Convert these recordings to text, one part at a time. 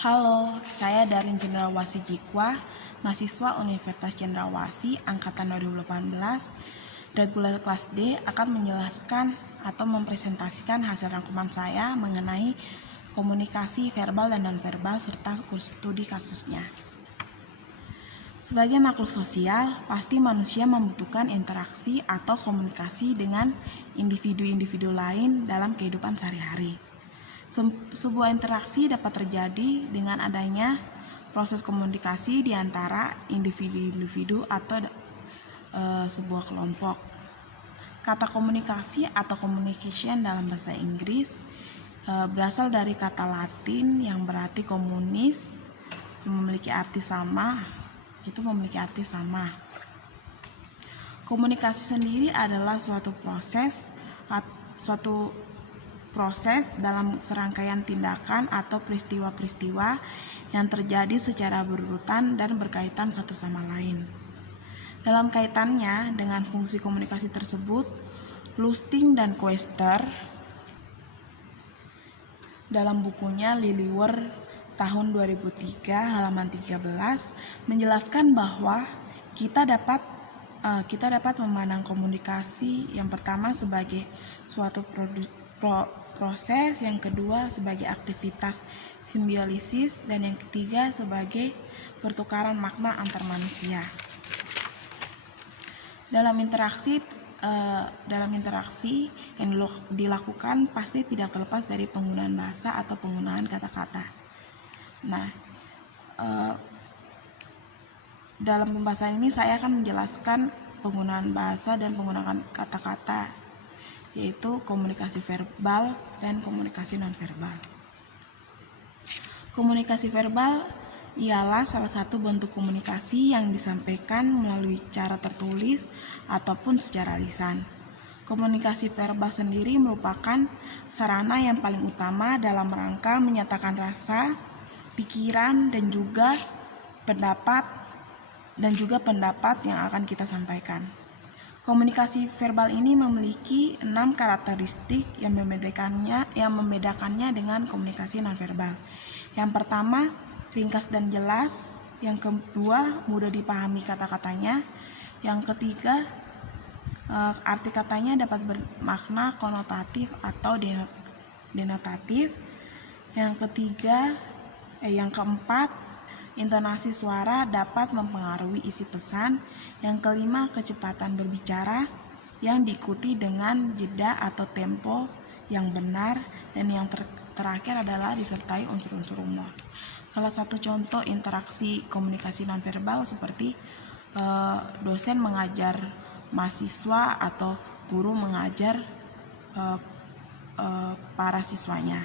Halo, saya Darlin Cendrawasih Jikwa, mahasiswa Universitas Cendrawasih angkatan 2018. Reguler kelas D akan menjelaskan atau mempresentasikan hasil rangkuman saya mengenai komunikasi verbal dan nonverbal serta studi kasusnya. Sebagai makhluk sosial, pasti manusia membutuhkan interaksi atau komunikasi dengan individu-individu lain dalam kehidupan sehari-hari. Sebuah interaksi dapat terjadi dengan adanya proses komunikasi di antara individu-individu atau sebuah kelompok. Kata komunikasi atau communication dalam bahasa Inggris berasal dari kata Latin yang berarti komunis, memiliki arti sama. Komunikasi sendiri adalah suatu proses dalam serangkaian tindakan atau peristiwa-peristiwa yang terjadi secara berurutan dan berkaitan satu sama lain. Dalam kaitannya dengan fungsi komunikasi tersebut, Lustig dan Koester dalam bukunya Lilliwer tahun 2003 halaman 13 menjelaskan bahwa kita dapat memandang komunikasi yang pertama sebagai suatu proses, yang kedua sebagai aktivitas simbiolisis, dan yang ketiga sebagai pertukaran makna antar manusia. Dalam interaksi yang dilakukan pasti tidak terlepas dari penggunaan bahasa atau penggunaan kata-kata. Dalam pembahasan ini saya akan menjelaskan penggunaan bahasa dan penggunaan kata-kata, yaitu komunikasi verbal dan komunikasi nonverbal. Komunikasi verbal ialah salah satu bentuk komunikasi yang disampaikan melalui cara tertulis ataupun secara lisan. Komunikasi verbal sendiri merupakan sarana yang paling utama dalam rangka menyatakan rasa, pikiran, dan juga pendapat yang akan kita sampaikan. Komunikasi verbal ini memiliki 6 karakteristik yang membedakannya dengan komunikasi nonverbal. Yang pertama, ringkas dan jelas. Yang kedua, mudah dipahami kata-katanya. Yang ketiga, arti katanya dapat bermakna konotatif atau denotatif. Yang keempat, intonasi suara dapat mempengaruhi isi pesan. Yang kelima, kecepatan berbicara yang diikuti dengan jeda atau tempo yang benar. Dan yang terakhir adalah disertai unsur-unsur humor. Salah satu contoh interaksi komunikasi nonverbal seperti dosen mengajar mahasiswa atau guru mengajar para siswanya.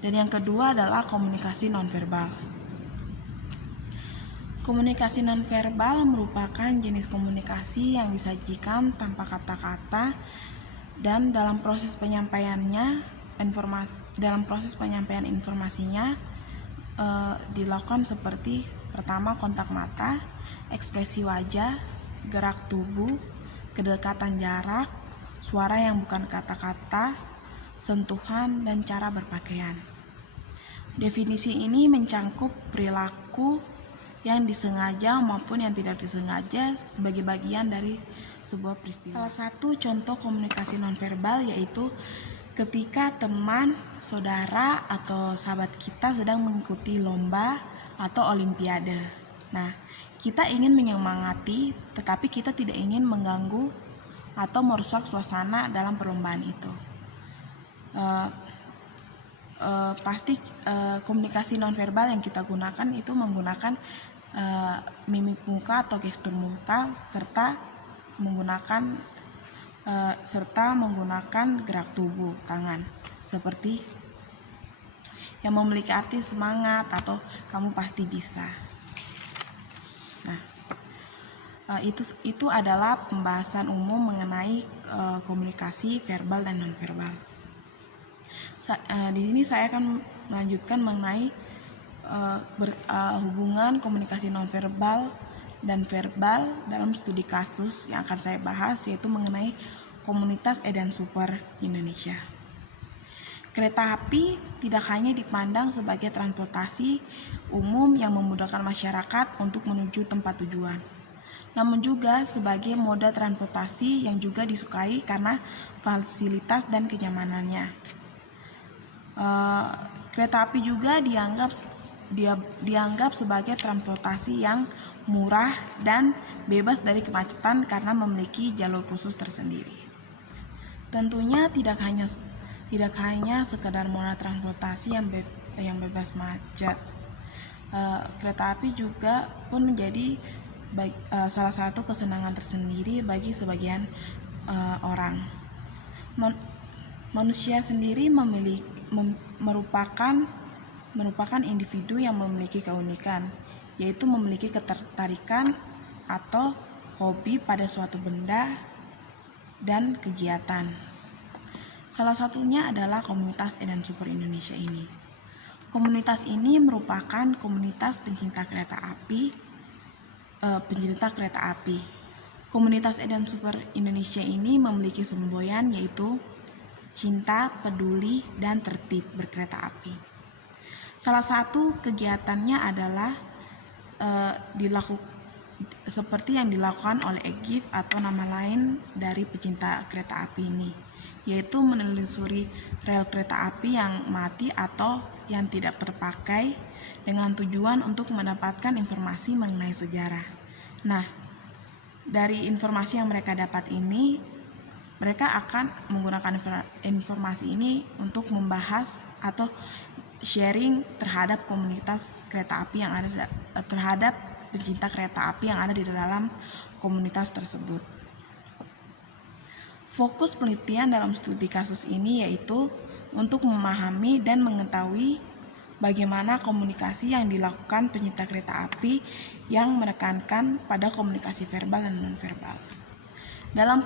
Dan yang kedua adalah komunikasi nonverbal. Komunikasi nonverbal merupakan jenis komunikasi yang disajikan tanpa kata-kata, dan dalam proses penyampaian informasinya dilakukan seperti pertama, kontak mata, ekspresi wajah, gerak tubuh, kedekatan jarak, suara yang bukan kata-kata, sentuhan, dan cara berpakaian. Definisi ini mencangkup perilaku yang disengaja maupun yang tidak disengaja sebagai bagian dari sebuah peristiwa. Salah satu contoh komunikasi nonverbal yaitu ketika teman, saudara, atau sahabat kita sedang mengikuti lomba atau olimpiade. Kita ingin menyemangati, tetapi kita tidak ingin mengganggu atau merusak suasana dalam perlombaan itu. Pasti komunikasi nonverbal yang kita gunakan itu menggunakan mimik muka atau gestur muka serta menggunakan gerak tubuh tangan seperti yang memiliki arti semangat atau kamu pasti bisa. Itu adalah pembahasan umum mengenai komunikasi verbal dan nonverbal. Di sini saya akan melanjutkan mengenai hubungan komunikasi nonverbal dan verbal dalam studi kasus yang akan saya bahas, yaitu mengenai komunitas Edan Super Indonesia. Kereta api tidak hanya dipandang sebagai transportasi umum yang memudahkan masyarakat untuk menuju tempat tujuan, namun juga sebagai moda transportasi yang juga disukai karena fasilitas dan kenyamanannya. Kereta api juga dianggap sebagai transportasi yang murah dan bebas dari kemacetan karena memiliki jalur khusus tersendiri. Tentunya tidak hanya sekedar moda transportasi yang bebas macet. Kereta api juga pun menjadi salah satu kesenangan tersendiri bagi sebagian orang. Manusia sendiri merupakan individu yang memiliki keunikan, yaitu memiliki ketertarikan atau hobi pada suatu benda dan kegiatan. Salah satunya adalah komunitas Edan Super Indonesia ini. Komunitas ini merupakan komunitas pencinta kereta api. Komunitas Edan Super Indonesia ini memiliki semboyan yaitu cinta, peduli, dan tertib berkereta api. Salah satu kegiatannya adalah seperti yang dilakukan oleh EGIF atau nama lain dari pecinta kereta api ini, yaitu menelusuri rel kereta api yang mati atau yang tidak terpakai dengan tujuan untuk mendapatkan informasi mengenai sejarah. Nah, dari informasi yang mereka dapat ini, mereka akan menggunakan informasi ini untuk membahas atau sharing terhadap komunitas kereta api yang ada terhadap pencinta kereta api yang ada di dalam komunitas tersebut. Fokus penelitian dalam studi kasus ini yaitu untuk memahami dan mengetahui bagaimana komunikasi yang dilakukan pencinta kereta api yang menekankan pada komunikasi verbal dan nonverbal. Dalam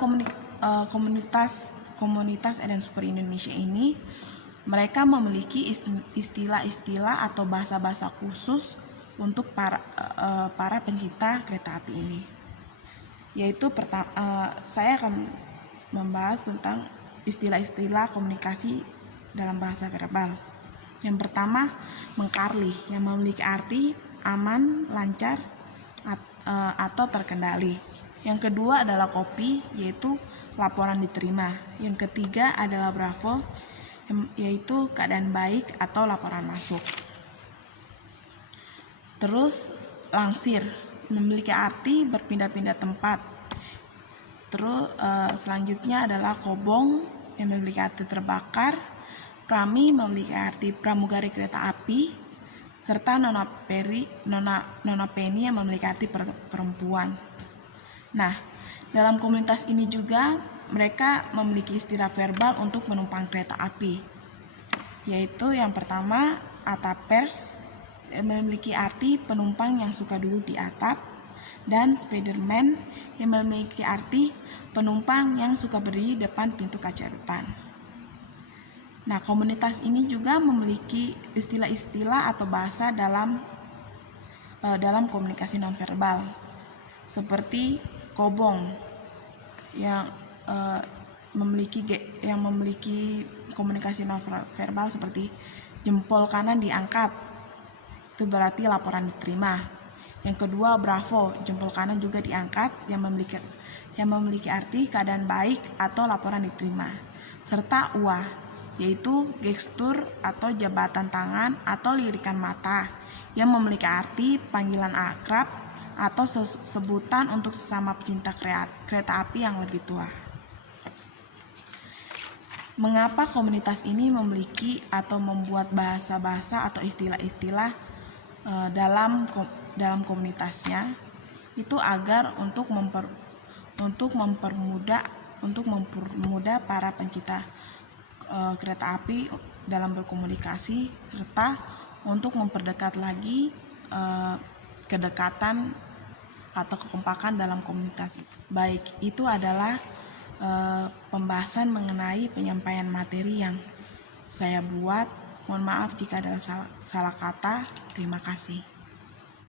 komunitas Edan Super Indonesia ini, mereka memiliki istilah-istilah atau bahasa-bahasa khusus untuk para pencinta kereta api ini. Yaitu saya akan membahas tentang istilah-istilah komunikasi dalam bahasa verbal. Yang pertama, mengkarli, yang memiliki arti aman, lancar, atau terkendali. Yang kedua adalah kopi, yaitu laporan diterima. Yang ketiga adalah bravo, yaitu keadaan baik atau laporan masuk. Terus langsir, memiliki arti berpindah-pindah tempat. Terus selanjutnya adalah kobong yang memiliki arti terbakar, prami memiliki arti pramugari kereta api, serta nona peni yang memiliki arti perempuan. Nah, dalam komunitas ini juga mereka memiliki istilah verbal untuk menumpang kereta api, yaitu yang pertama atapers memiliki arti penumpang yang suka duduk di atap, dan Spiderman yang memiliki arti penumpang yang suka berdiri depan pintu kaca depan. Nah, komunitas ini juga memiliki istilah-istilah atau bahasa dalam komunikasi nonverbal, seperti kobong yang memiliki komunikasi nonverbal seperti jempol kanan diangkat, itu berarti laporan diterima. Yang kedua, bravo, jempol kanan juga diangkat, yang memiliki arti keadaan baik atau laporan diterima. Serta uah, yaitu gestur atau jabatan tangan atau lirikan mata, yang memiliki arti panggilan akrab atau sebutan untuk sesama pecinta kereta api yang lebih tua. Mengapa komunitas ini memiliki atau membuat bahasa-bahasa atau istilah-istilah dalam komunitasnya? Itu agar untuk mempermudah para pencinta kereta api dalam berkomunikasi, serta untuk memperdekat lagi kedekatan atau kekompakan dalam komunitas. Baik, itu adalah pembahasan mengenai penyampaian materi yang saya buat. Mohon maaf jika ada salah kata. Terima kasih.